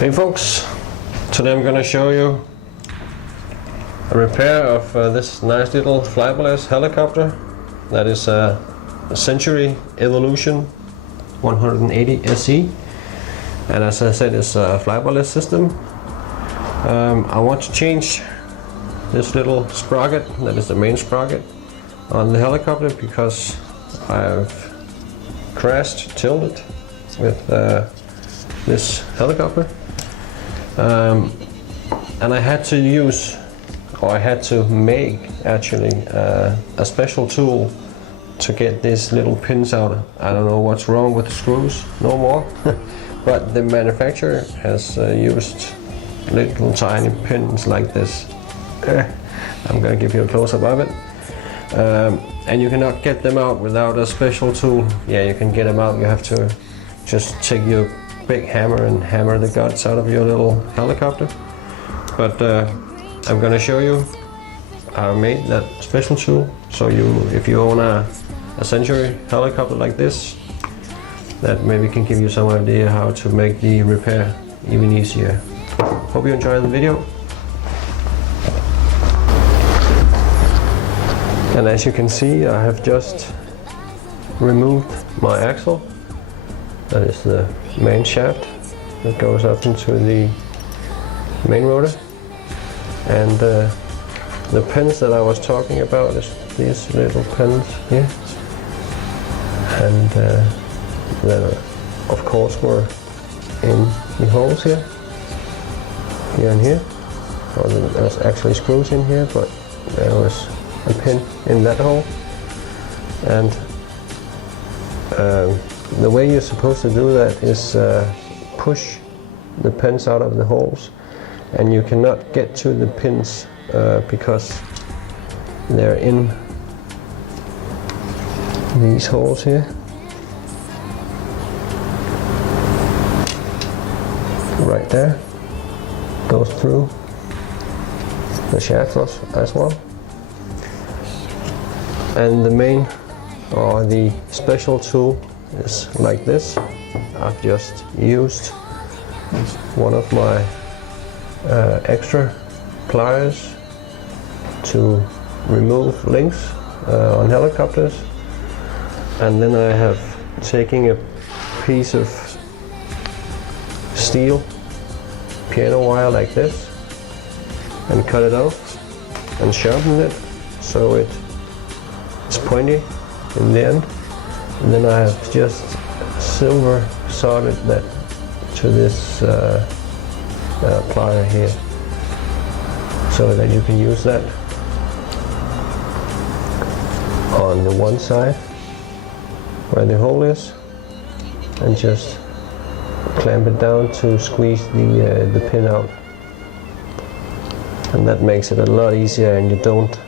Hey folks, today I'm gonna show you a repair of this nice little flybarless helicopter that is a Century Evolution 180 SE, and as I said, it's a flybarless system. I want to change this little sprocket, that is the main sprocket on the helicopter, because I've crashed, tilted with this helicopter. And I had to use, or I had to make actually a special tool to get these little pins out. I don't know what's wrong with the screws, no more. But the manufacturer has used little tiny pins like this. I'm gonna give you a close-up of it. And you cannot get them out without a special tool. Yeah, you can get them out, you have to just take your big hammer and hammer the guts out of your little helicopter. But I'm gonna show you how I made that special tool. So if you own a Century helicopter like this, that maybe can give you some idea how to make the repair even easier. Hope you enjoy the video. And as you can see, I have just removed my axle. That is the main shaft that goes up into the main rotor. And the pins that I was talking about is these little pins here. And that of course were in the holes here and here. Or there's actually screws in here, but there was a pin in that hole. And the way you're supposed to do that is push the pins out of the holes, and you cannot get to the pins because they're in these holes here. Right there, goes through the shaft as well. And the main, or the special tool, is like this. I've just used one of my extra pliers to remove links on helicopters, and then I have taken a piece of steel piano wire like this and cut it off and sharpened it so it's pointy in the end. And then I have just silver soldered that to this plier here, so that you can use that on the one side where the hole is, and just clamp it down to squeeze the pin out. And that makes it a lot easier, and you don't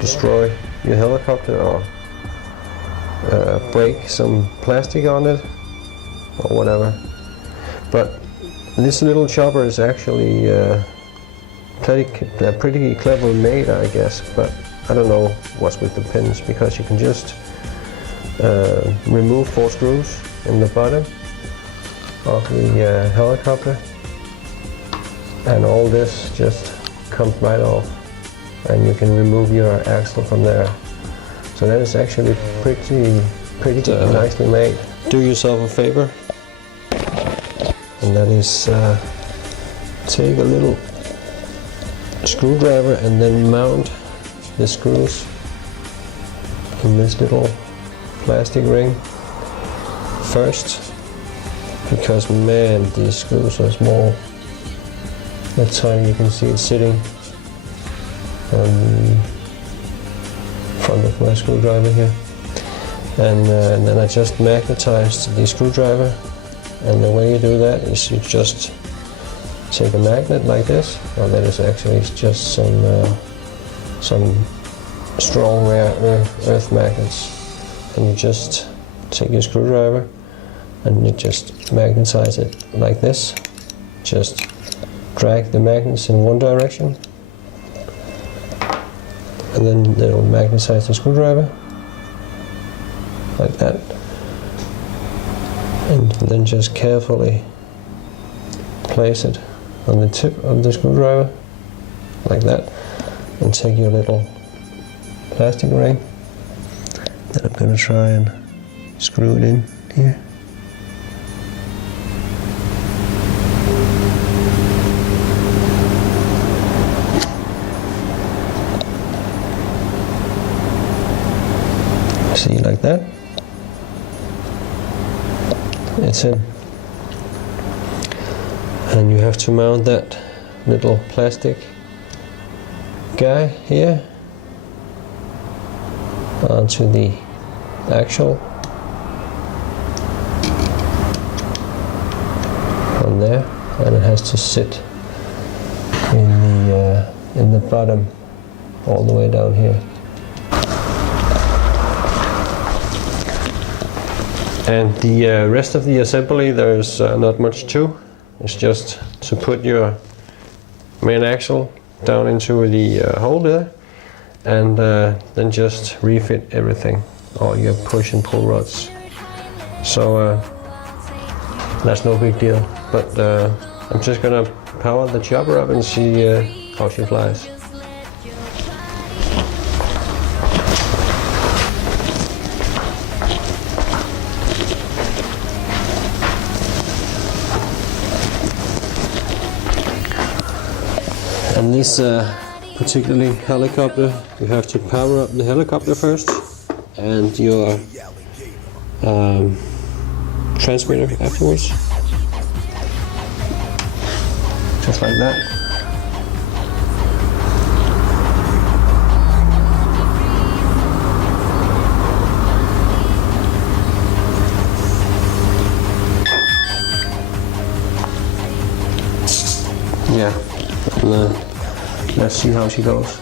destroy your helicopter or break some plastic on it or whatever. But this little chopper is actually pretty clever made, I guess, but I don't know what's with the pins, because you can just remove 4 screws in the bottom of the helicopter, and all this just comes right off, and you can remove your axle from there. So that is actually pretty nicely made. Do yourself a favor, and that is take a little screwdriver and then mount the screws in this little plastic ring first, because man, these screws are small. That's tiny. You can see it sitting on front of my screwdriver here, and then I just magnetized the screwdriver. And the way you do that is you just take a magnet like this. Well, that is actually just some strong rare earth magnets, and you just take your screwdriver and you just magnetize it like this. Just drag the magnets in one direction, and then they'll magnetize the screwdriver like that. And then just carefully place it on the tip of the screwdriver, like that, and take your little plastic ring. Then I'm gonna try and screw it in here. See, like that. It's in. And you have to mount that little plastic guy here onto the axle on there, and it has to sit in the bottom all the way down here. And the rest of the assembly, there's not much to. It's just to put your main axle down into the hole there, and then just refit everything, all your push and pull rods. So that's no big deal, but I'm just gonna power the chopper up and see how she flies. And this particularly helicopter, you have to power up the helicopter first, and your transmitter afterwards. Just like that. Yeah. And, let's see how she goes.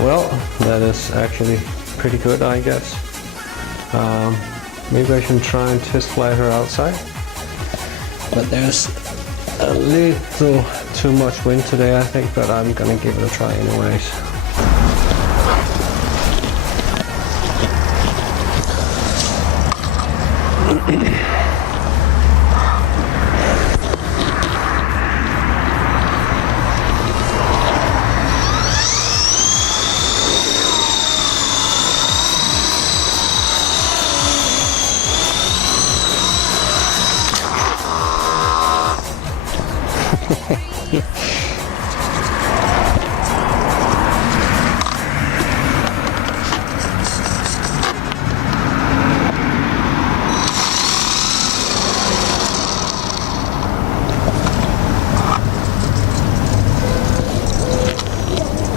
Well, that is actually pretty good, I guess. Maybe I should try and test fly her outside. But there's a little too much wind today, I think, but I'm gonna give it a try anyways.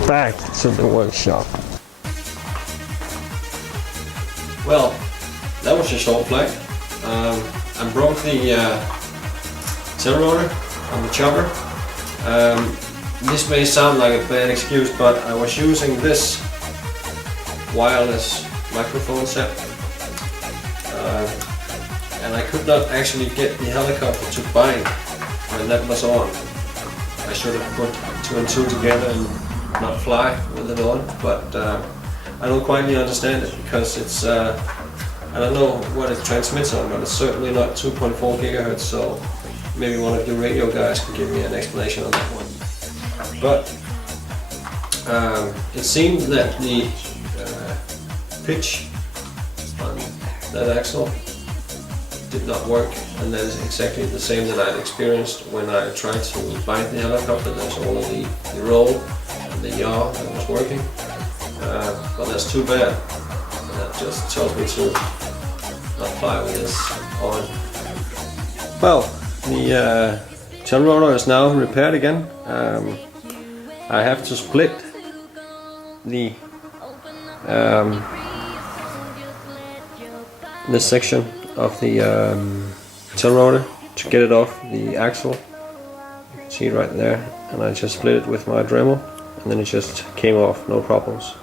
Back to the workshop. Well, that was a short flight. I broke the tail rotor on the chopper. This may sound like a bad excuse, but I was using this wireless microphone set, and I could not actually get the helicopter to bind when that was on. I should have put 2 and 2 together and not fly with it on, but I don't quite understand it, because it's I don't know what it transmits on, but it's certainly not 2.4 gigahertz, so maybe one of the radio guys could give me an explanation on that one. But it seemed that the pitch on that axle did not work, and that is exactly the same that I'd experienced when I tried to bind the helicopter. There's only the roll and the yaw that was working, but that's too bad. That just tells me to not fly with this on. Well, the tail rotor is now repaired again. I have to split the this section of the tail rotor to get it off the axle. You can see it right there, and I just split it with my Dremel, and then it just came off, no problems.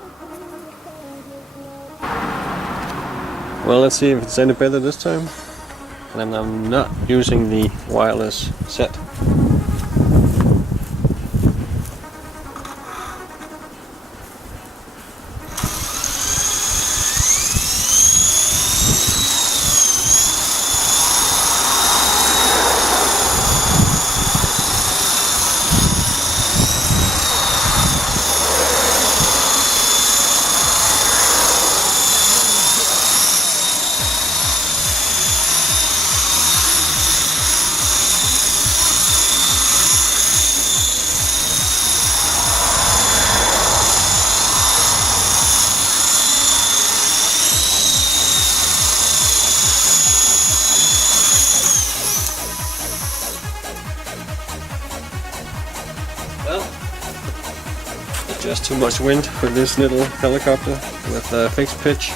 Well, let's see if it's any better this time. And I'm not using the wireless set. Well, it's just too much wind for this little helicopter with a fixed pitch.